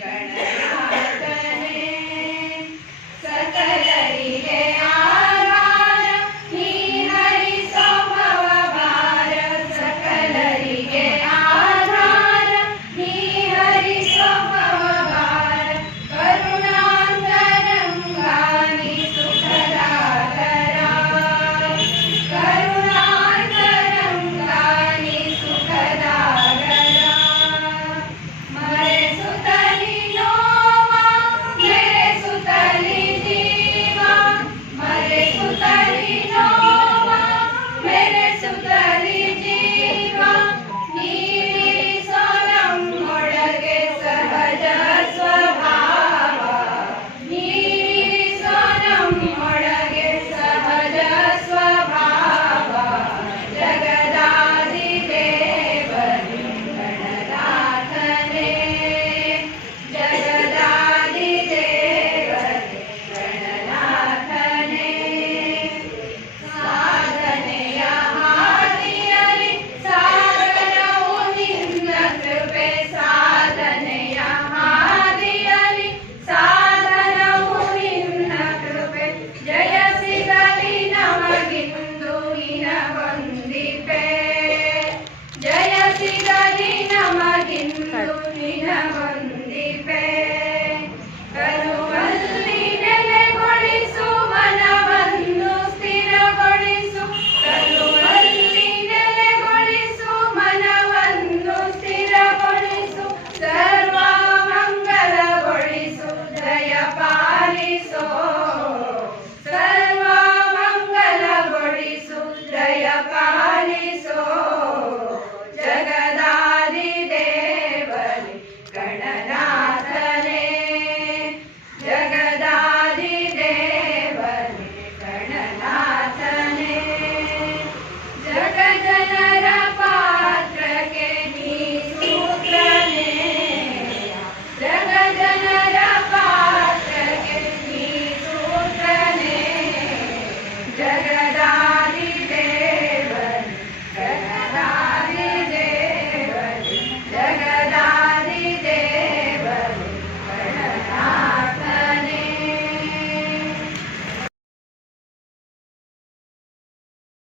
ಗಣ पारिसो